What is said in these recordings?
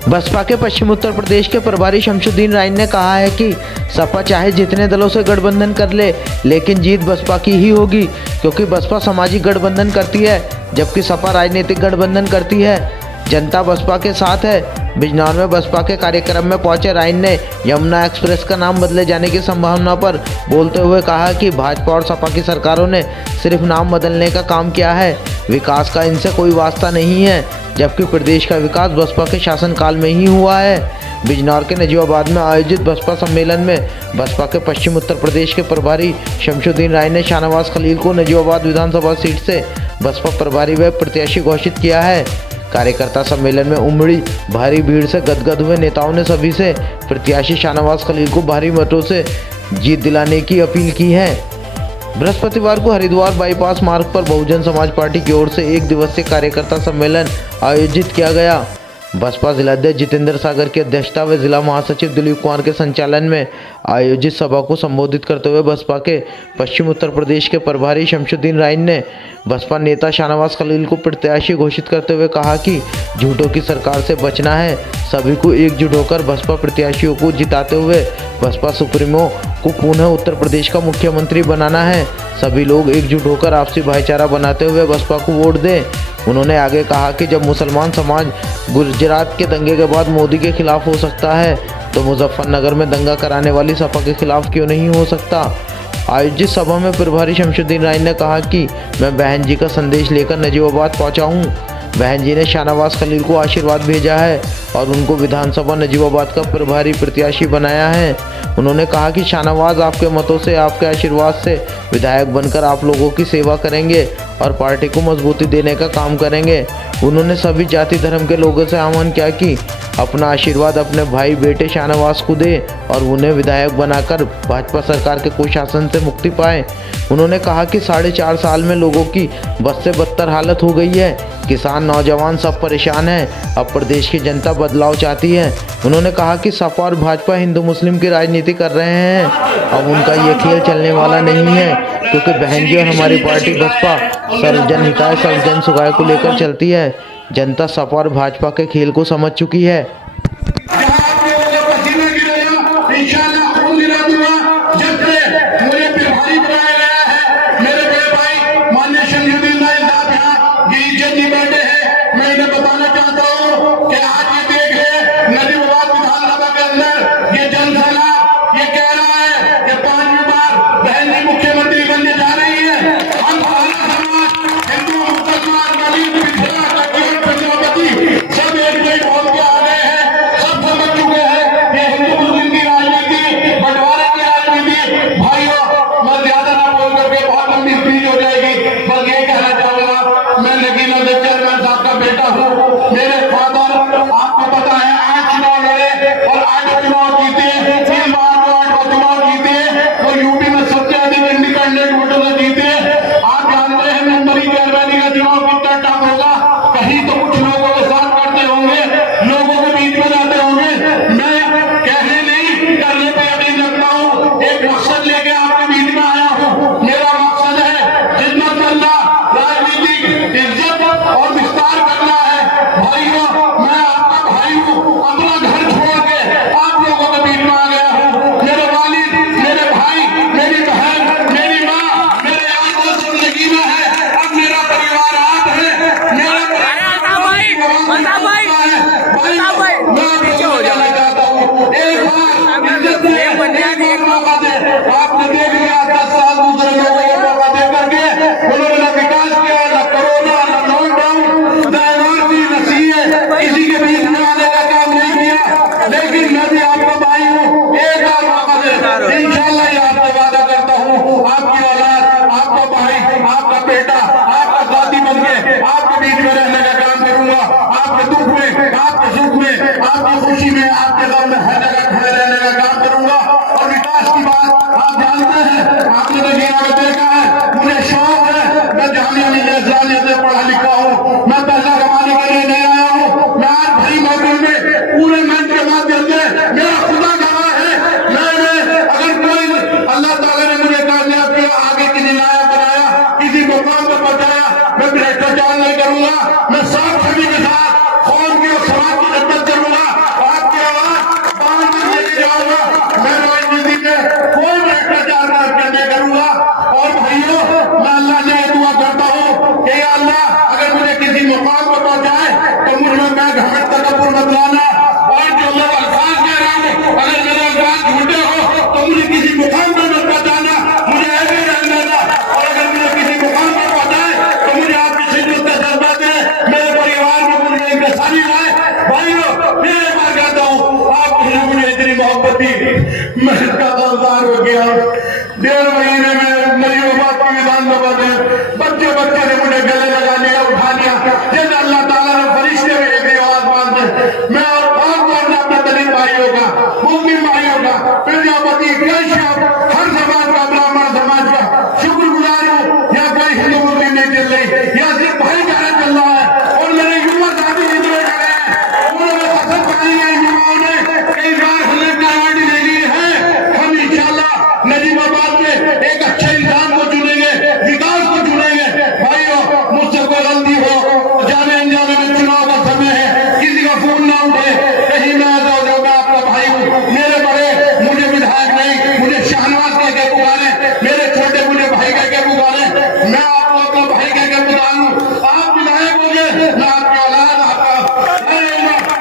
बसपा के पश्चिम उत्तर प्रदेश के प्रभारी शमशुद्दीन राय ने कहा है कि सपा चाहे जितने दलों से गठबंधन कर ले, लेकिन जीत बसपा की ही होगी, क्योंकि बसपा सामाजिक गठबंधन करती है जबकि सपा राजनीतिक गठबंधन करती है। जनता बसपा के साथ है। बिजनौर में बसपा के कार्यक्रम में पहुंचे राय ने यमुना एक्सप्रेस का नाम बदले जाने की संभावना पर बोलते हुए कहा कि भाजपा और सपा की सरकारों ने सिर्फ नाम बदलने का काम किया है, विकास का इनसे कोई वास्ता नहीं है, जबकि प्रदेश का विकास बसपा के शासनकाल में ही हुआ है। बिजनौर के नजीबाबाद में आयोजित बसपा सम्मेलन में बसपा के पश्चिम उत्तर प्रदेश के प्रभारी शमशुद्दीन राय ने शाहनवाज खलील को नजीबाबाद विधानसभा सीट से बसपा प्रभारी व प्रत्याशी घोषित किया है। कार्यकर्ता सम्मेलन में उमड़ी भारी भीड़ से गदगद हुए नेताओं ने सभी से प्रत्याशी शाहनवाज खलील को भारी मतों से जीत दिलाने की अपील की है। बृहस्पतिवार को हरिद्वार बाईपास मार्ग पर बहुजन समाज पार्टी की ओर से 1 दिवसीय कार्यकर्ता सम्मेलन आयोजित किया गया। बसपा जिलाध्यक्ष जितेंद्र सागर की अध्यक्षता व जिला महासचिव दिलीप कुमार के संचालन में आयोजित सभा को संबोधित करते हुए बसपा के पश्चिम उत्तर प्रदेश के प्रभारी शमशुद्दीन राय ने बसपा नेता शाहनवाज खलील को प्रत्याशी घोषित करते हुए कहा कि झूठों की सरकार से बचना है, सभी को एकजुट होकर बसपा प्रत्याशियों को जिताते हुए बसपा सुप्रीमो को पुनः उत्तर प्रदेश का मुख्यमंत्री बनाना है। सभी लोग एकजुट होकर आपसी भाईचारा बनाते हुए बसपा को वोट दें। उन्होंने आगे कहा कि जब मुसलमान समाज गुजरात के दंगे के बाद मोदी के खिलाफ हो सकता है, तो मुजफ्फरनगर में दंगा कराने वाली सपा के खिलाफ क्यों नहीं हो सकता। आयोजित सभा में प्रभारी शमशुद्दीन राय ने कहा कि मैं बहन जी का संदेश लेकर नजीबाबाद पहुंचा हूं। बहन जी ने शाहनवाज खलील को आशीर्वाद भेजा है और उनको विधानसभा नजीबाबाद का प्रभारी प्रत्याशी बनाया है। उन्होंने कहा कि शाहनवाज आपके मतों से, आपके आशीर्वाद से विधायक बनकर आप लोगों की सेवा करेंगे और पार्टी को मजबूती देने का काम करेंगे। उन्होंने सभी जाति धर्म के लोगों से आह्वान किया कि अपना आशीर्वाद अपने भाई बेटे शाहनवाज को दे और उन्हें विधायक बनाकर भाजपा सरकार के कुशासन से मुक्ति पाए। उन्होंने कहा कि 4.5 साल में लोगों की बद से बदतर हालत हो गई है, किसान नौजवान सब परेशान हैं, अब प्रदेश की जनता बदलाव चाहती है। उन्होंने कहा कि सपा और भाजपा हिंदू मुस्लिम की राजनीति कर रहे हैं, अब उनका ये खेल चलने वाला नहीं है, क्योंकि बहन जी और हमारी पार्टी बसपा सर्वजन हिताय सर्वजन सुखाय को लेकर चलती है। जनता सपा और भाजपा के खेल को समझ चुकी है। आपकी खुशी में, आपके गम में हर जगह खड़े रहने का काम करूंगा। और विकास की बात आप जानते हैं, आपने तो जीना में देखा है, मुझे शौक है, मैं जामिया में इस्लामिया से पढ़ा लिखा हूँ, मैं पैसा कमाने के लिए नहीं आया हूँ। मैं आज भरी महफिल में पूरे मंच के माध्यम से मेरा खुदा गवाह है, मैंने अगर कोई अल्लाह ताला ने मुझे कामयाब किया, आगे किसी लायक बनाया, किसी मुकाम पर पहुंचाया, मैं भ्रष्टाचार नहीं करूंगा, मैं साफ सभी के साथ कौम की और समाज की खिदमत करूंगा। मेरे गले लगा लिया, उठा लिया, जैसे अल्लाह ताला ने फरिश्ते भेज दिए आसमान से। मैं और बार अपने दलित भाइयों का, मुस्लिम भाइयों का, प्रजापति, वैश्य, हर समाज का, ब्राह्मण समाज का शुक्रगुजार हूँ। या कोई हिंदू मुस्लिम नहीं चल रही, या सिर्फ भाईचारा चल रहा है। और मेरे युवा साथी हिंदू खड़े हैं, उन्होंने फसल पाई है, युवाओं ने कई बार हमें करवट ले ली है। हम इंशाल्लाह नजीबाबाद में एक अच्छे इंसान को चुनेंगे, विकास को चुनेंगे। भाइयों, मुझसे कोई गलती हो, जाने अनजाने में चुनाव का समय है, किसी का फोन ना उठे, कहीं ना आ जाओ, मैं आपका भाई हूँ। मेरे बड़े मुझे विधायक नहीं, मुझे शाहनवाज कह के पुकारे, मेरे छोटे मुझे भाई कह के पुकारे। मैं आपको अपना भाई कह के पुकारूं, आप विधायक होंगे, मैं आपकी औलाद, आपका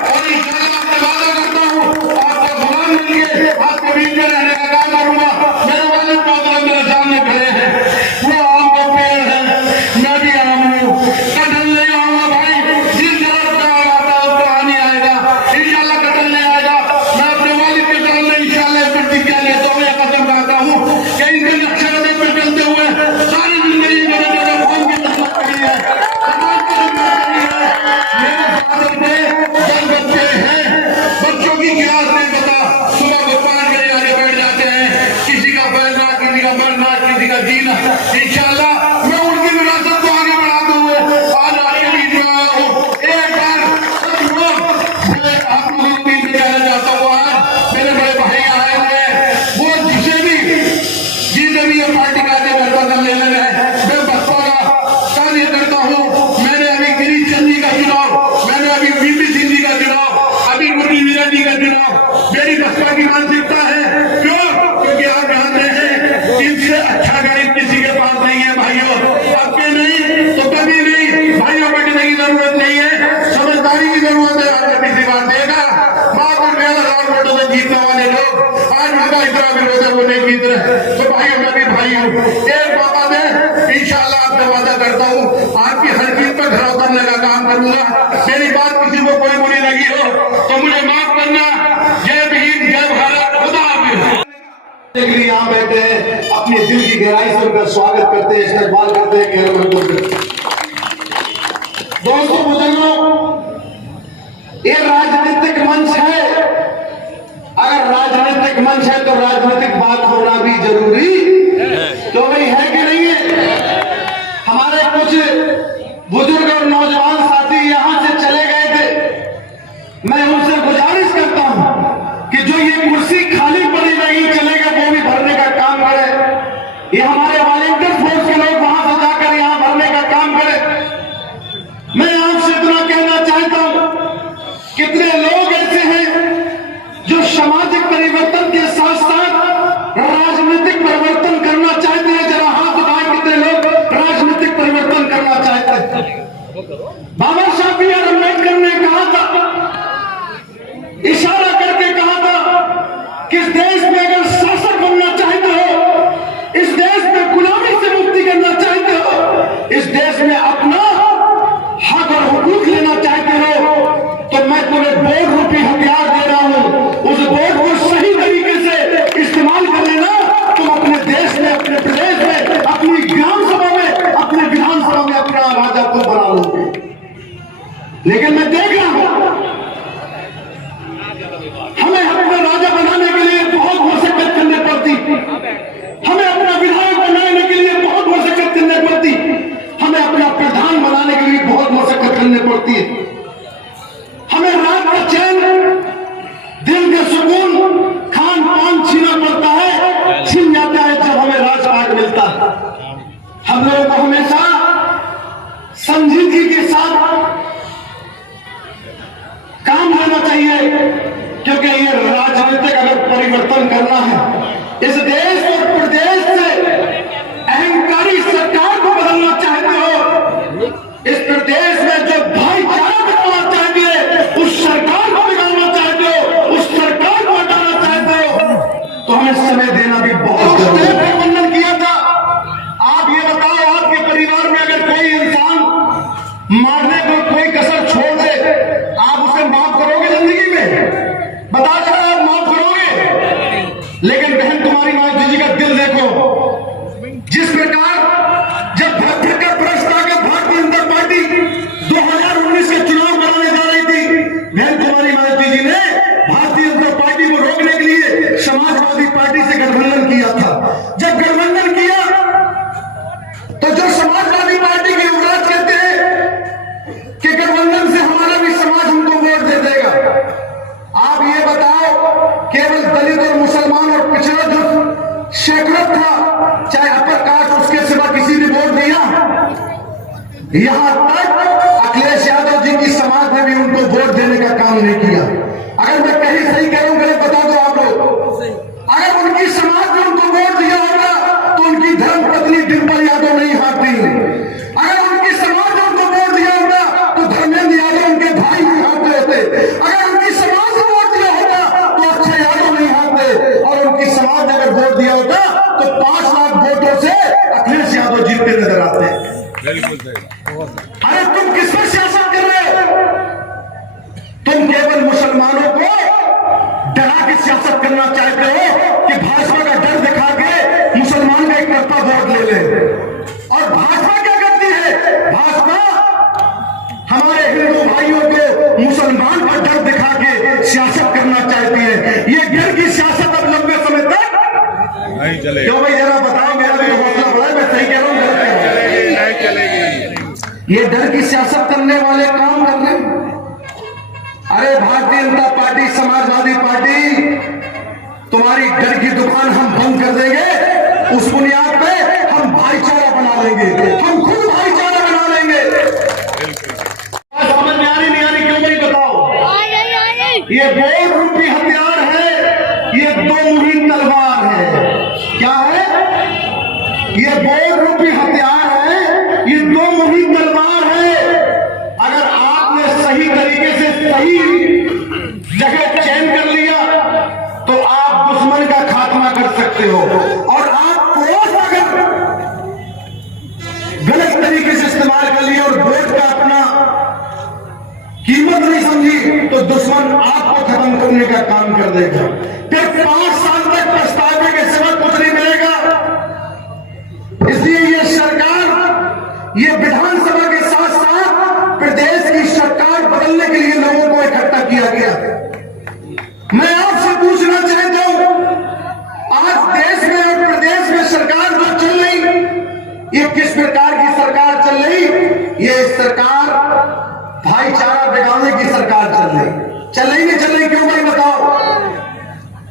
और इंशाल्लाह आपसे वादा करता हूँ, आपका गुलाम मिलिए, आपके बीच में रहने का काम करूंगा। मेरे वालिद मोहतरम मेरे सामने खड़े हैं, वो आम का पेड़ है, मैं भी आम हूँ, कटहल नहीं आऊंगा भाई, जिस तरफ का आता उस पर आने आएगा, इंशाल्लाह कटहल नहीं आएगा। मैं अपने वालिद के सामने इंशाल्लाह प्रतिज्ञा लेता हूँ, या कसम खाता हूँ कि इनके नक्शे पर चलते हुए सारी जिंदगी मेरे कौम की खिदमत करी है, समाज की खिदमत करी है। मेरे फादर थे, 10 बच्चे हैं, बच्चों की क्लास नहीं पता, सुबह को 5 बजे आगे बैठ जाते हैं, किसी का फैलना, किसी का मरना, किसी का जीना। इंशाल्लाह मैं उनकी विरासत को आगे बढ़ाते हुए आज आपके बीच में आया हूँ। एक बार सब लोग, मैं आप लोगों को भी कहना चाहता हूँ, आज मेरे बड़े भाई आए हुए हैं, वो जिसे भी ये पार्टी का निर्वाचन ले रहे हैं, मैं बसपा का कार्य करता हूँ। मैंने अभी गिरीश चंद जी का चुनाव, मैंने अभी वीपी सिंह जी का चुनाव, अभी मुरली वीरन जी का चुनाव, मेरी बसपा की मानसिकता है। क्यों? क्योंकि आप जानते हैं इनसे अच्छा गरीब किसी के पास नहीं है भाइयों, आपके नहीं तो कभी नहीं। भाइयों बैठने की जरूरत नहीं है, समझदारी की जरूरत है। आपने पिछली बार देखा, बात और 11,000 वोटों से जीतने वाले लोग आज उनका इतना विरोध है, वो नहीं जीत रहे। तो भाइयों मैं भी भाई हूँ, एक मौका दें, इंशाल्लाह आपसे वादा करता हूँ, आपकी हर चीज पर खरा उतरने का काम करूंगा। मेरी बात किसी को कोई बुरी लगी हो तो मुझे माफ करना। जय भीम, जय भारत, खुदा हाफिज। के लिए यहाँ बैठे हैं, अपने दिल की गहराई से उनका स्वागत करते हैं, इस्तेमाल करते हैं, गैर मंजूर करते हैं। दोस्तों बुजुर्गों, ये राजनीतिक मंच है, अगर राजनीतिक मंच है तो राजनीतिक बात होना भी जरूरी तो भाई है कि नहीं है। हमारे कुछ बुजुर्ग और नौजवान साथी यहां से चले गए थे, मैं उनसे गुजारिश करता हूं कि जो ये कुर्सी खाली पड़ी नहीं चलेगा वो भी भरने का काम करे। ये हमारे वॉलंटियर फोर्स के लोग वहां से जाकर यहां भरने का काम करें। मैं आपसे इतना कहना चाहता हूं, कितने लोग ऐसे हैं जो सामाजिक परिवर्तन के साथ साथ राजनीतिक परिवर्तन करना चाहते हैं। जरा हाथ उठाएं, कितने लोग राजनीतिक परिवर्तन करना चाहते हैं। बाबा साहब बी आर अम्बेडकर ने कहा था, इशारा करके कहा था कि इस देश में अगर शासक बनना चाहते हो, इस देश में गुलामी से मुक्ति करना चाहते हो, इस देश में अपना हक और हुकूक लेना चाहते हो, तो मैं तुम्हें वोट रूपी हथियार दे रहा हूं। उस वोट को सही तरीके से इस्तेमाल कर लेना, तुम अपने देश में, अपने प्रदेश में, अपनी ग्राम सभा में, अपने विधानसभा में अपना राजा को बना लोगे। लेकिन मैं देख रहा हूं, हमें अपना राजा बनाने के लिए बहुत मशक्कत करनी पड़ती, हमें अपना विधायक बनाने के लिए बहुत मशक्कत करनी पड़ती, हमें अपना प्रधान बनाने के लिए बहुत मशक्कत करनी पड़ती है। हमें रात का चैन, दिल का सुकून, खान पान छीना पड़ता है, छीन जाता है जब हमें राजपाट मिलता है। हम लोगों को हमेशा संजीदगी के साथ काम लेना चाहिए, क्योंकि ये राजनीतिक अगर परिवर्तन करना है, इस देश और प्रदेश से अहंकारी सरकार को बदलना चाहते हो, इस प्रदेश में जो भाईचारा बनाना चाहते हो, उस सरकार को बिगाड़ना चाहते हो, उस सरकार को हटाना चाहते हो, तो हमें समय देना भी बहुत जरूरी है। प्रबंधन किया था, आप ये बताओ, आपके परिवार में अगर कोई इंसान मारने को कोई कसर छोड़ दे, आप उसे माफ करोगे जिंदगी में? बता जरा, आप माफ करोगे? लेकिन बहन तुम्हारी माता जी का दिल देखो, जिस प्रकार जब भर भर कर प्रश्न आकर भारतीय यहां तक अखिलेश यादव जी की समाज ने भी उनको वोट देने का काम नहीं किया। अगर मैं कहीं सही कह रहा हूं गलत बता दो आप लोग। अगर उनकी समाज ने उनको वोट दिया होता तो उनकी धर्मपत्नी डिंपल यादव नहीं हारती। अगर उनकी समाज ने उनको वोट दिया होता तो धर्मेंद्र यादव उनके भाई नहीं हारते होते। अगर उनकी समाज ने वोट दिया होता तो अक्षय यादव नहीं हारते। और उनकी समाज ने अगर वोट दिया होता तो 5 लाख वोटों से अखिलेश यादव जीतते नजर आते। अरे तुम किस पर सियासत कर रहे हो? तुम केवल मुसलमानों को डरा के सियासत करना चाहते हो कि भाजपा का डर दिखा के मुसलमान का एक तरफा वोट ले ले। और भाजपा क्या करती है? भाजपा हमारे हिंदू भाइयों को मुसलमान पर डर दिखा के सियासत करना चाहती है। ये डर की सियासत अब लंबे समय तक नहीं चलेगी। क्यों भाई जरा बताओ, मेरा भी हौसला बढ़ा है, मैं सही कह रहा हूं गलत कह रहा हूं? नहीं चलेगी। ये डर की सियासत करने वाले काम कर रहे हैं। अरे भारतीय जनता पार्टी, समाजवादी पार्टी, तुम्हारी डर की दुकान हम बंद कर देंगे। उस बुनियाद पे हम भाईचारा बना लेंगे, हम खुद भाईचारा बना लेंगे। समझ में आनी नहीं आनी क्यों नहीं बताओ? ये बोल रूपी हथियार है, ये 2 मुहिम तलवार है। क्या है ये? बोल रूपी हथियार है, ये 2 मुहिम तलवार है। अगर आपने सही तरीके से सही जगह चयन कर लिया तो आप दुश्मन का खात्मा कर सकते हो। और आप क्रोध अगर गलत तरीके से इस्तेमाल कर लिया और वोट का अपना कीमत नहीं समझी तो दुश्मन आपको खत्म करने का काम कर देगा। फिर 5 साल तक पछतावे के सिवा कुछ नहीं मिलेगा। इसलिए ये सरकार, ये विधानसभा के साथ साथ प्रदेश की सरकार बदलने के लिए लोगों को इकट्ठा किया गया। मैं आपसे पूछना चाहता हूं, आज देश में और प्रदेश में सरकार जो चल रही, ये किस प्रकार की सरकार चल रही? ये सरकार भाईचारा बिगाड़ने की सरकार चल रही नहीं चल रही? क्यों भाई बताओ?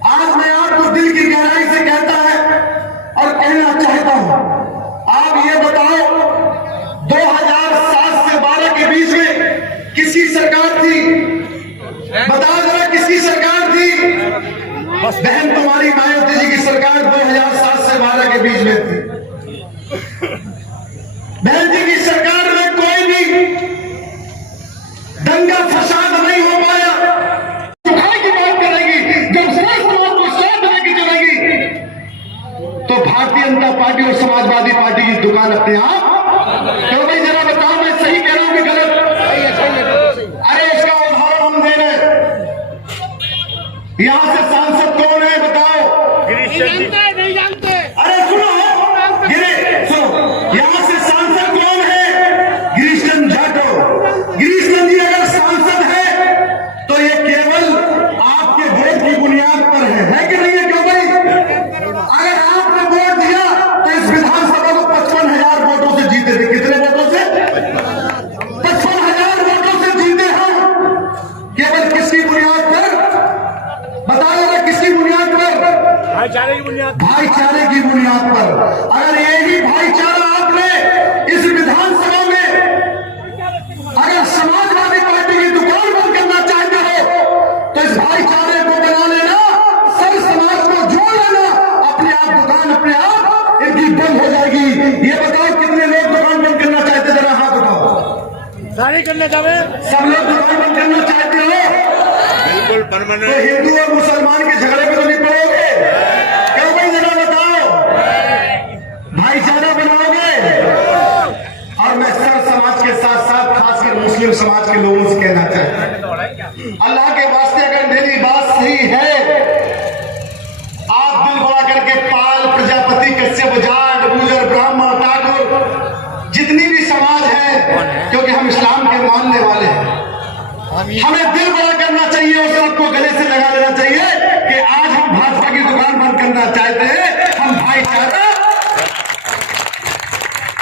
आज मैं आपको दिल की गहराई से कहता है और कहना चाहता हूं, आप ये बताओ 2007 से 12 के बीच में किसकी सरकार थी? बताओ जरा किसकी सरकार थी? बहन तुम्हारी मायावती जी की सरकार 2007 से 12 के बीच में थी। बहन जी की सरकार में कोई भी दंगा फसाद नहीं हो पाया। सुखाई की बात करेगी, जब समाज को साथ देने की चलेगी तो भारतीय जनता पार्टी और समाजवादी पार्टी की दुकान अपने आप। क्यों भाई जरा बताओ, मैं सही कह रहा हूं कि गलत? अरे इसका उदाहरण हम दे रहे हैं। यहां से सांसद कौन है बताओ? नहीं जानते। अरे सुनो, यहां से सांसद कौन है? गिरीश चंद्र जाटव। गिरीश चंद्र जी अगर सांसद है तो ये केवल आपके वोट की बुनियाद पर है कि नहीं है? क्यों भाई? अगर आपने वोट दिया तो इस विधानसभा को 55,000 वोटों से जीते थे। कितने वोटों से? 55,000 वोटों से जीते हम। केवल किसकी बुनियाद पर? बताइएगा किसकी बुनियाद पर? भाईचारे की बुनियाद। भाईचारे की बुनियाद पर। अगर यही भाईचारा आपने इस विधानसभा में अगर समाजवादी पार्टी की दुकान बंद करना चाहते हो तो इस भाईचारे को बना लेना, सब समाज को जोड़ लेना, अपने आप दुकान अपने आप इनकी बंद हो जाएगी। ये बताओ कितने लोग दुकान बंद करना चाहते? जरा हाथ उठाओ। सारे करना चाहते? सब लोग दुकान बंद करना चाहते हो? बिल्कुल परमानेंट। तो हिंदू और मुसलमान के झगड़े में तो नहीं पड़ोगे? क्यों भाई जरा बताओ, भाईचारा बनाओगे? और मैं सर समाज के साथ साथ खासकर मुस्लिम समाज के लोगों से कहना चाहता हूं, अल्लाह के वास्ते अगर मेरी बात सही है, आप दिल बड़ा करके पाल, प्रजापति, कश्यप, जाट, गुर्जर, ब्राह्मण, ठाकुर, जितनी भी समाज है, क्योंकि हम इस्लाम के मानने वाले हैं, हमें दिल बड़ा करना चाहिए और सबको गले से लगा लेना चाहिए कि आज हम भाजपा की दुकान बंद करना चाहते हैं। हम भाईचारा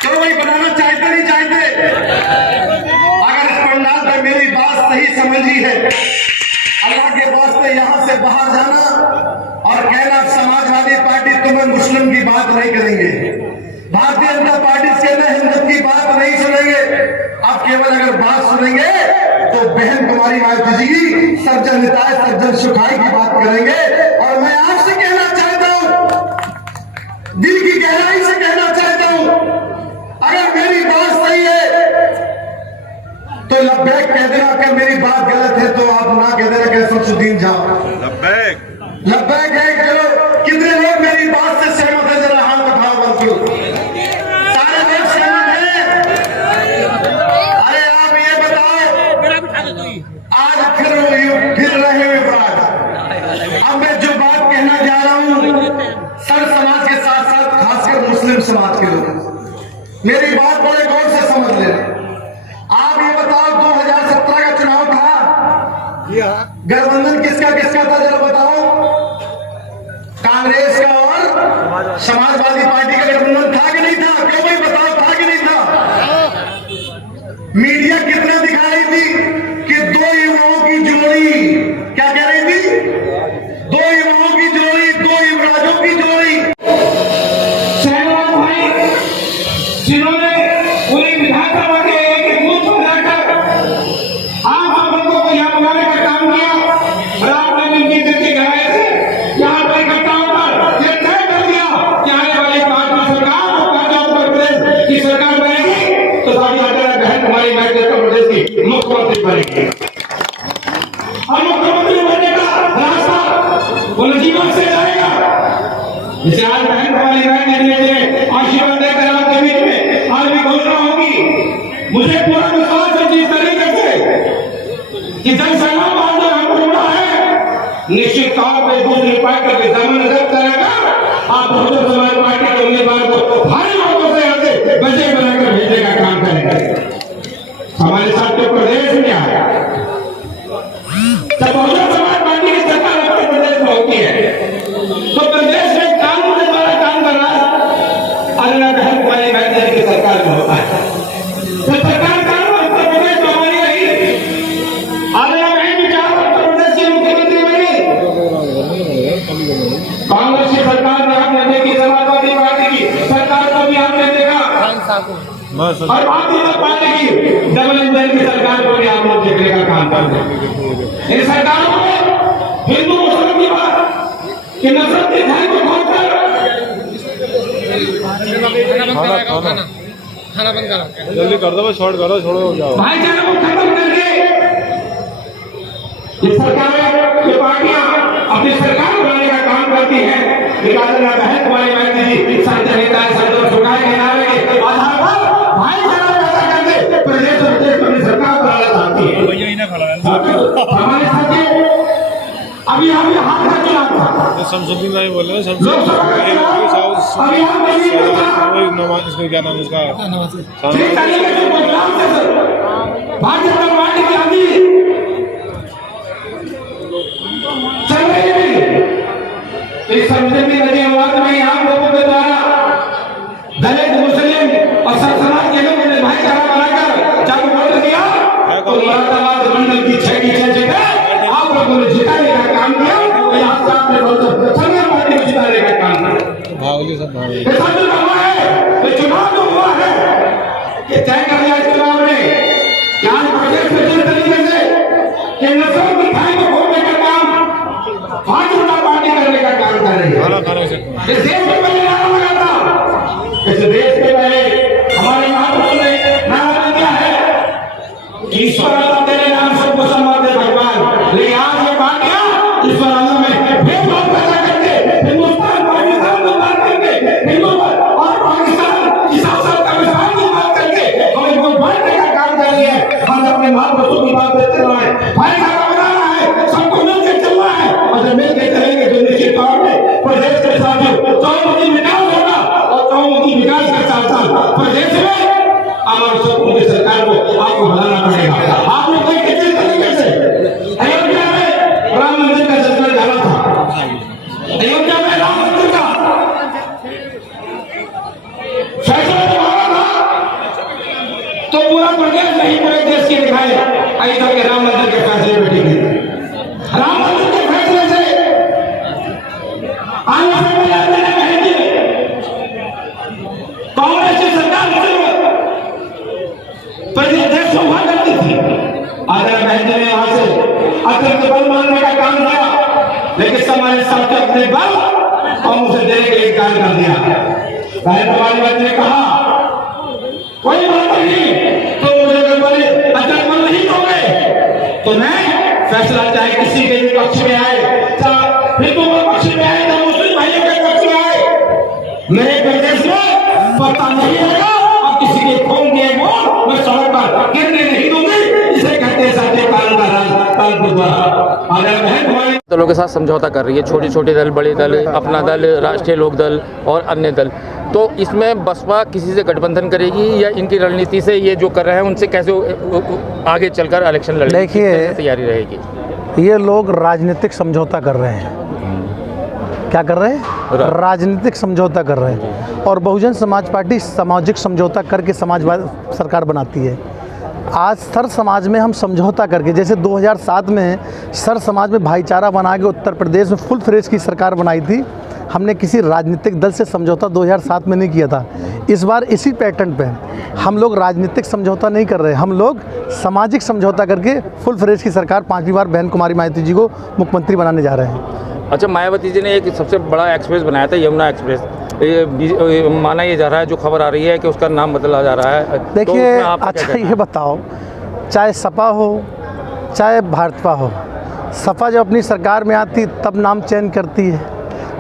चलो भाई बनाना चाहते नहीं चाहते? अगर इस पंडाल पर मेरी बात सही समझी है, अल्लाह के वास्ते यहां से बाहर जाना और कहना समाजवादी पार्टी तुम्हें मुस्लिम की बात नहीं करेंगे, भारतीय जनता पार्टी से कहना हिंदू की बात नहीं सुनेंगे, केवल अगर बात सुनेंगे तो बहन कुमारी मायावती जी की सर्जन हिताय सर्जन सुखाई की बात करेंगे। और मैं आपसे कहना चाहता हूं, दिल की गहराई से कहना चाहता हूं, अगर मेरी बात सही है तो लब्बैक कह देना, अगर मेरी बात गलत है तो आप ना कह देना कि शमसुद्दीन जाओ। लब्बैक है। चलो कितने लोग मेरी बात से सहमत है, जरा हाथ उठाओ बंधु। सारे लोग सहमत हैं? अरे आप ये बताओ, आज फिर रहे विवाद। अब मैं जो बात कहना जा रहा हूं सर समाज के साथ साथ खासकर मुस्लिम समाज के लोग मेरी बात बड़े गौर से समझ लेना। आप ये बताओ 2017 का चुनाव था, गठबंधन किसका किसका था जरा बताओ? कांग्रेस का और समाजवादी पार्टी का गठबंधन था कि नहीं था? क्यों भाई बताओ, था कि नहीं था? मीडिया कितने दिखा रही थी कि दो युवाओं की जोड़ी, क्या कह रही थी? दो युवाओं की जोड़ी, दो युवराजों की जोड़ी। सहवाग भाई जिन्होंने पूरी विधानसभा के एक बूथ पर जाकर आप हम लोगों को यहाँ बुलाने का काम किया और आपने उनकी गति गवाए थे यहाँ पर इकट्ठा होकर ये तय कर दिया कि आने वाली 5 में सरकार उत्तर प्रदेश की सरकार बनेगी तो साड़ी आचार्य बहन कुमारी मायावती उत्तर प्रदेश की मुख्यमंत्री बनेगी। और मुख्यमंत्री बनने का रास्ता वो नजीबों से जाएगा। जिसे आज बहन कुमारी मायावती ने आशीर्वाद देकर आपके बीच में आज भी घोषणा होगी। मुझे पूरा विश्वास है जिस तरीके से कि जनसंघ बांधो हम जुड़ा है, निश्चित तौर पर दूसरी पार्टी के जमानत जब्त करेगा। आप बहुजन समाज पार्टी के उम्मीदवार को भारी वोटों से यहाँ बचे बनाकर भेजने का काम करेंगे। हमारे साथ जो प्रदेश में आया जब बहुजन समाज पार्टी की सरकार उत्तर प्रदेश में होती है तो प्रदेश में कानून के द्वारा काम करना अल्लाह बहन कुमारी मायावती की सरकार में होता है। तो सरकार कानून उत्तर प्रदेश में हमारी रही, अल्लाह बहन विचार उत्तर प्रदेश की मुख्यमंत्री बनी। कांग्रेस की सरकार ने आपने देखी, समाजवादी पार्टी की सरकार को भी आपने देखा और भारतीय जनता पार्टी की डबल इंजन की सरकार को भी आप लोग देखने का काम करते हैं। इन सरकारों को हिंदू मुस्लिम की बात कि नफरत के खाए को खोलकर खाना बंद करो, जल्दी कर दो, शॉर्ट करो, छोड़ो जाओ। भाईचारे को खत्म करके ये सरकारें, ये पार्टियां अपनी सरकार बनाने का काम करती हैं। बहन कुमारी मायावती जी सर्जन हिताय सर्जन सुखाई के नारे के आधार पर भाईचारा पैदा करके प्रदेश और देश में अपनी सरकार बनाना चाहती है। हमारे साथ अभी हम हाथ का चुनाव था, शमसुद्दीन भाई बोल रहे हैं, अभी हम इसको क्या नाम इसका भारतीय जनता पार्टी की आंधी चल रही है। इस संसदीय नदी आवाज में आप लोगों के द्वारा दलित मुस्लिम और सब समाज के लोगों ने भाईचारा बनाकर जब वोट दिया तो मुरादाबाद मंडल की 6 की 6 जगह आप लोगों ने जिताने का काम किया। यहाँ से आपने संघ पार्टी को जिताने का काम किया। भागली सब ये चुनाव जो हुआ है कि तय कर दिया चुनाव में यहाँ प्रदेश में जिस तरीके से कि नफरत मिठाई को खोलने का काम भारतीय जनता पार्टी करने का काम कर रही है। इस देश में पहले नारा लगा था, इस देश में पहले हमारे महापुरुषों ने नारा दिया है कि ईश्वर अल्लाह तेरे नाम सबको सम्मान दे भगवान। लेकिन आज ये पार्टियां ईश्वर अल्लाह में भेदभाव पैदा करके हिंदुस्तान पाकिस्तान को बात करके हिंदू और पाकिस्तान इस अवसर का विस्तार की बात करके हमें कोई बांटने का काम कर रही है। हम अपने महापुरुषों की बात करते रहे, भाईचारा बनाना है, सबको मिलकर चलना है और जब मिलकर चलेंगे तो निश्चित तौर पर प्रदेश के साथ चौमुखी विकास होगा और चौमुखी विकास के साथ साथ प्रदेश में हमारे सबकी सरकार को आपको बनाना पड़ेगा। आप लोग देखिए किस तरीके से अयोध्या में राम मंदिर का जज्बा डाला था, अयोध्या में राम मंदिर का फैसला जो हुआ था तो पूरा प्रदेश नहीं पूरे देश के दिखाए अयोध्या के राम मंदिर के फैसले में टिके। राम मंदिर के फैसले से आने से पहले कांग्रेस की सरकार प्रदेश अध्यक्ष हुआ करती थी। आदरणीय बहन जी ने यहाँ से अतिरिक्त बल मानने का काम किया, लेकिन समाज सबके अपने बल और उसे देने के लिए कार्य कर दिया। बहन कुमारी ने कहा कोई बात नहीं, तो मुझे बड़े अतिरिक्त बल नहीं दोगे तो मैं फैसला चाहे किसी के भी पक्ष में आए, चाहे हिंदू के पक्ष में आए, चाहे मुस्लिम भाइयों के पक्ष में आए, मेरे प्रदेश में पता नहीं होगा और किसी के खून के वोट मैं सड़क पर गिरने नहीं दूंगी। इसे कहते हैं सत्य कानून का राज, कानून द्वारा। अगर बहन हमारे दलों के साथ समझौता कर रही है, छोटे छोटे दल, बड़े दल, अपना दल, राष्ट्रीय लोक दल और अन्य दल, तो इसमें बसपा किसी से गठबंधन करेगी या इनकी रणनीति से ये जो कर रहे हैं उनसे कैसे आगे चलकर इलेक्शन लड़ेगी? देखिए, तैयारी रहेगी। ये लोग राजनीतिक समझौता कर रहे हैं। क्या कर रहे हैं? राजनीतिक समझौता कर रहे हैं। और बहुजन समाज पार्टी सामाजिक समझौता करके समाजवाद सरकार बनाती है। आज सर समाज में हम समझौता करके, जैसे 2007 में सर समाज में भाईचारा बना के उत्तर प्रदेश में फुल फ्रेज की सरकार बनाई थी, हमने किसी राजनीतिक दल से समझौता 2007 में नहीं किया था। इस बार इसी पैटर्न पे हम लोग राजनीतिक समझौता नहीं कर रहे, हम लोग सामाजिक समझौता करके फुल फ्रेज की सरकार 5वीं बार बहन कुमारी मायावती जी को मुख्यमंत्री बनाने जा रहे हैं। अच्छा, मायावती जी ने एक सबसे बड़ा एक्सप्रेस बनाया था, यमुना एक्सप्रेस। ये माना ये जा रहा है, जो खबर आ रही है कि उसका नाम बदला जा रहा है। देखिए, अच्छा ये बताओ, चाहे सपा हो चाहे भाजपा हो, सपा जब अपनी सरकार में आती तब नाम चेंज करती है,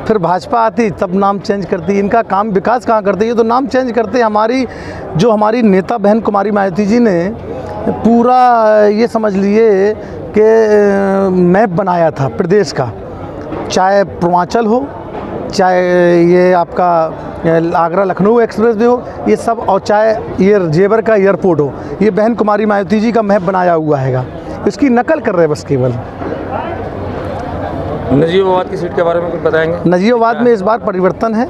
फिर भाजपा आती तब नाम चेंज करती है। इनका काम विकास कहाँ करते हैं, ये तो नाम चेंज करते हैं। हमारी नेता बहन कुमारी मायावती जी ने पूरा ये समझ लिए कि मैप बनाया था प्रदेश का, चाहे पूर्वांचल हो, चाहे ये आपका आगरा लखनऊ एक्सप्रेस वे हो, ये सब, और चाहे ये जेवर का एयरपोर्ट हो, ये बहन कुमारी मायावती जी का मैप बनाया हुआ हैगा। इसकी नकल कर रहे हैं बस केवल। नजीबाबाद की सीट के बारे में कुछ बताएंगे? नजीबाबाद में इस बार परिवर्तन है।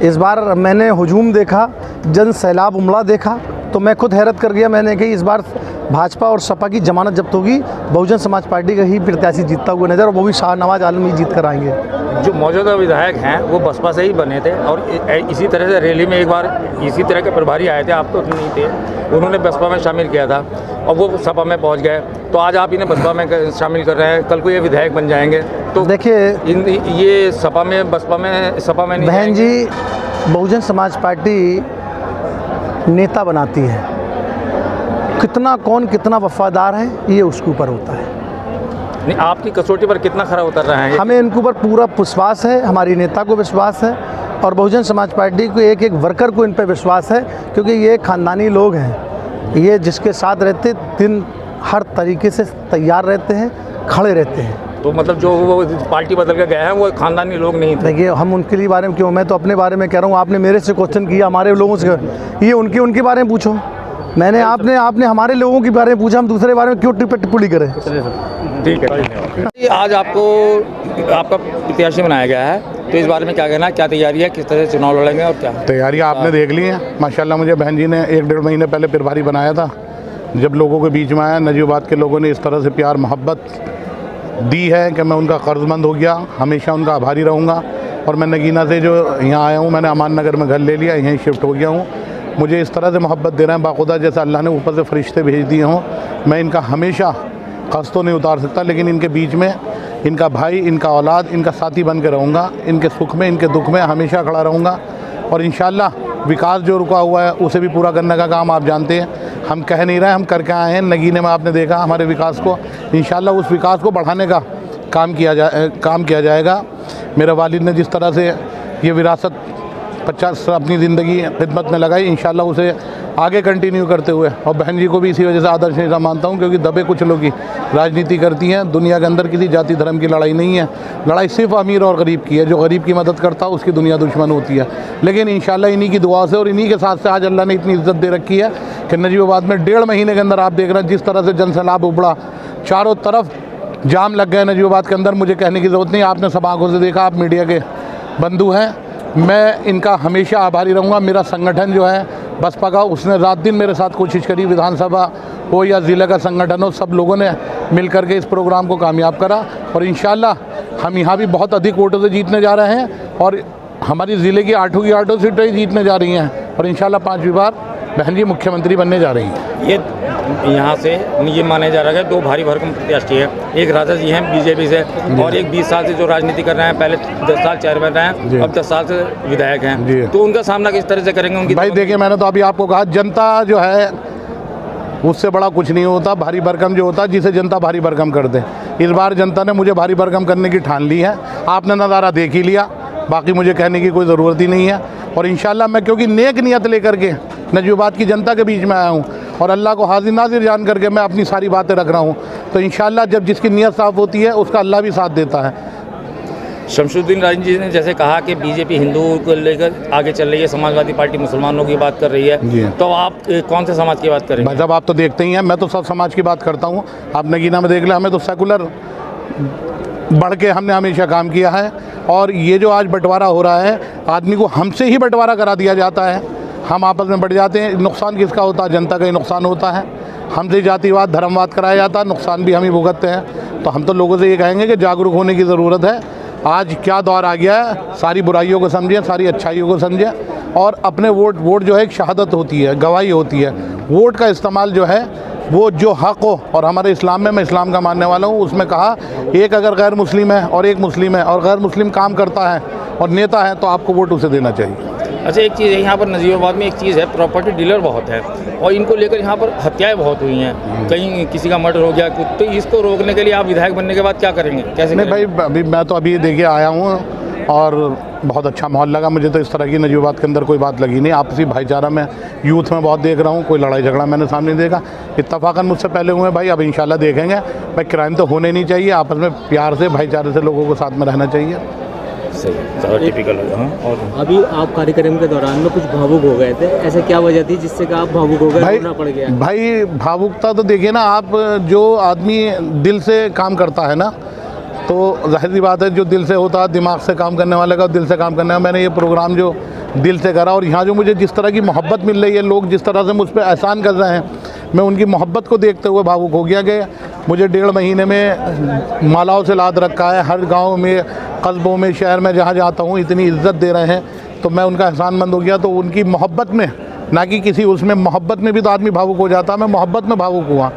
इस बार मैंने हुजूम देखा, जन सैलाब उमड़ा देखा, तो मैं खुद हैरत कर गया। मैंने कही इस बार भाजपा और सपा की जमानत जब्त होगी, बहुजन समाज पार्टी का ही प्रत्याशी जीतता हुआ नजर, और वो भी शाहनवाज आलम ही जीत कर आएंगे। जो मौजूदा विधायक हैं वो बसपा से ही बने थे, और इसी तरह से रैली में एक बार इसी तरह के प्रभारी आए थे, आप तो नहीं थे, उन्होंने बसपा में शामिल किया था और वो सपा में पहुंच गए। तो आज आप इन्हें बसपा में शामिल कर रहे हैं, कल को ये विधायक बन जाएंगे, तो देखिए ये सपा में, बसपा में, सपा में नहीं बहन जी, बहुजन समाज पार्टी नेता बनाती है, कितना कौन कितना वफादार है ये उसके ऊपर होता है। नहीं, आपकी कसौटी पर कितना खरा उतर रहे हैं? हमें इनके ऊपर पूरा विश्वास है, हमारी नेता को विश्वास है, और बहुजन समाज पार्टी को एक एक वर्कर को इन पर विश्वास है, क्योंकि ये खानदानी लोग हैं। ये जिसके साथ रहते दिन हर तरीके से तैयार रहते हैं, खड़े रहते हैं। तो मतलब जो वो पार्टी बदल के गए हैं वो खानदानी लोग नहीं थे। देखिए, हम उनके लिए बारे में क्यों, मैं तो अपने बारे में कह रहा हूँ। आपने मेरे से क्वेश्चन किया, हमारे लोगों से, ये उनके बारे में पूछो। मैंने आपने हमारे लोगों के बारे में पूछा, हम दूसरे बारे में क्यों टिप्पणी करें? ठीक है। आज आपको आपका प्रत्याशी बनाया गया है, तो इस बारे में क्या कहना है, क्या तैयारी है, किस तरह से चुनाव लड़ेंगे और क्या तैयारी आपने देख ली है। माशाल्लाह, मुझे बहन जी ने 1-1.5 महीने पहले प्रभारी बनाया था। जब लोगों के बीच में आया, नजीबाबाद के लोगों ने इस तरह से प्यार मोहब्बत दी है कि मैं उनका कर्जमंद हो गया, हमेशा उनका आभारी रहूँगा। और मैं नगीना से जो यहाँ आया हूँ, मैंने अमान नगर में घर ले लिया, यहीं शिफ्ट हो गया हूँ। मुझे इस तरह से मोहब्बत दे रहे हैं बाखुदा, जैसे अल्लाह ने ऊपर से फरिश्ते भेज दिए हों। मैं इनका हमेशा कर्ज तो नहीं उतार सकता, लेकिन इनके बीच में इनका भाई, इनका औलाद, इनका साथी बन के रहूँगा। इनके सुख में, इनके दुख में हमेशा खड़ा रहूँगा। और इंशाल्लाह विकास जो रुका हुआ है उसे भी पूरा करने का काम आप जानते हैं, हम कह नहीं रहे, हम करके आए हैं। नगीने में आपने देखा हमारे विकास को, इंशाल्लाह उस विकास को बढ़ाने का काम किया जाएगा। मेरे वालिद ने जिस तरह से ये विरासत 50 अपनी ज़िंदगी खिदमत में लगाई, इंशाल्लाह उसे आगे कंटिन्यू करते हुए, और बहन जी को भी इसी वजह से आदर्श नेता मानता हूँ, क्योंकि दबे कुछ लोग की राजनीति करती हैं। दुनिया के अंदर किसी जाति धर्म की लड़ाई नहीं है, लड़ाई सिर्फ अमीर और गरीब की है। जो गरीब की मदद करता है उसकी दुनिया दुश्मन होती है। लेकिन इंशाल्लाह इन्हीं की दुआ से और इन्हीं के साथ से आज अल्लाह ने इतनी इज्जत दे रखी है कि नजीबाबाद में 1.5 महीने के अंदर आप देख रहे हैं जिस तरह से जनसैलाब उबड़ा, चारों तरफ जाम लग गए नजीबाबाद के अंदर। मुझे कहने की ज़रूरत नहीं, आपने सब आँखों से देखा, आप मीडिया के बंधु हैं। मैं इनका हमेशा आभारी रहूँगा। मेरा संगठन जो है बसपा का, उसने रात दिन मेरे साथ कोशिश करी, विधानसभा हो या ज़िले का संगठन हो, सब लोगों ने मिल करके इस प्रोग्राम को कामयाब करा। और इंशाल्लाह हम यहाँ भी बहुत अधिक वोटों से जीतने जा रहे हैं, और हमारी ज़िले की 8 की 8 सीटें जीतने जा रही हैं, और इंशाल्लाह 5वीं बार बहन जी मुख्यमंत्री बनने जा रही हैं। ये यहाँ से ये माना जा रहा है कि दो भारी भरकम प्रत्याशी हैं। एक राजा जी हैं बीजेपी से और एक 20 साल से जो राजनीति कर रहे हैं, पहले 10 साल चेयरमैन रहे हैं, अब 10 साल से विधायक हैं। तो उनका सामना किस तरह से करेंगे? उनकी भाई देखिए, मैंने तो अभी आपको कहा, जनता जो है उससे बड़ा कुछ नहीं होता। भारी भरकम जो होता है, जिसे जनता भारी भरकम कर दे। इस बार जनता ने मुझे भारी भरकम करने की ठान ली है। आपने नज़ारा देख ही लिया, बाकी मुझे कहने की कोई ज़रूरत ही नहीं है। और इंशाल्लाह मैं, क्योंकि नेक नियत लेकर के नजीबाबाद की जनता के बीच में आया हूँ और अल्लाह को हाजिर नाजिर जान करके मैं अपनी सारी बातें रख रहा हूँ, तो इंशाल्लाह जब जिसकी नीयत साफ़ होती है उसका अल्लाह भी साथ देता है। शमशुद्दीन राजन जी ने जैसे कहा कि बीजेपी हिंदुओं को लेकर आगे चल रही है, समाजवादी पार्टी मुसलमानों की बात कर रही है, तो आप कौन से समाज की बात करेंगे? भाई साहब, आप तो देखते ही हैं, मैं तो सब समाज की बात करता हूँ। आपने गिना में देख लिया, हमें तो सेकुलर बढ़ के हमने हमेशा काम किया है। और ये जो आज बंटवारा हो रहा है, आदमी को हमसे ही बंटवारा करा दिया जाता है, हम आपस में बढ़ जाते हैं। नुकसान किसका होता है? जनता का ही नुकसान होता है। हमसे जातिवाद धर्मवाद कराया जाता है, नुकसान भी हम ही भुगतते हैं। तो हम तो लोगों से ये कहेंगे कि जागरूक होने की ज़रूरत है। आज क्या दौर आ गया है, सारी बुराइयों को समझें, सारी अच्छाइयों को समझें और अपने वोट जो है एक शहादत होती है, गवाही होती है। वोट का इस्तेमाल जो है वो जो हक़ हो, और हमारे इस्लाम में, मैं इस्लाम का मानने वाला हूँ, उसमें कहा एक अगर गैर मुस्लिम है और एक मुस्लिम है और गैर मुस्लिम काम करता है और नेता है, तो आपको वोट उसे देना चाहिए। अच्छा, एक चीज़ है, यहाँ पर नजीबाबाद में एक चीज़ है, प्रॉपर्टी डीलर बहुत है और इनको लेकर यहाँ पर हत्याएं बहुत हुई हैं, कहीं किसी का मर्डर हो गया कुछ। तो इसको रोकने के लिए आप विधायक बनने के बाद क्या करेंगे, कैसे? नहीं भाई, अभी मैं तो अभी देखिए आया हूँ और बहुत अच्छा माहौल लगा मुझे। तो इस तरह की नजीबाबाद के अंदर कोई बात लगी नहीं। आपसी भाईचारा में, यूथ में बहुत देख रहा हूँ, कोई लड़ाई झगड़ा मैंने सामने नहीं देखा। इत्तफाकन मुझसे पहले हुए भाई, अब इंशाल्लाह देखेंगे। भाई क्राइम तो होने नहीं चाहिए, आपस में प्यार से भाईचारे से लोगों को साथ में रहना चाहिए। सही, टिपिकल हो। और अभी आप कार्यक्रम के दौरान में कुछ भावुक हो गए थे, ऐसे क्या वजह थी जिससे कि आप भावुक हो गए, रोना पड़ गया? भाई भावुकता तो देखिए ना, आप जो आदमी दिल से काम करता है ना, तो जाहिर सी बात है, जो दिल से होता है, दिमाग से काम करने वाले का दिल से काम करने का। मैंने ये प्रोग्राम जो दिल से करा और यहाँ जो मुझे जिस तरह की मोहब्बत मिल रही है, लोग जिस तरह से मुझ पर एहसान कर रहे हैं, मैं उनकी मोहब्बत को देखते हुए भावुक हो गया कि मुझे 1.5 महीने में मालाओं से लाद रखा है। हर गांव में, कस्बों में, शहर में जहाँ जाता हूँ इतनी इज्जत दे रहे हैं, तो मैं उनका एहसानमंद हो गया। तो उनकी मोहब्बत में, ना कि किसी उसमें, मोहब्बत में भी तो आदमी भावुक हो जाता है। मैं मोहब्बत में भावुक हुआ।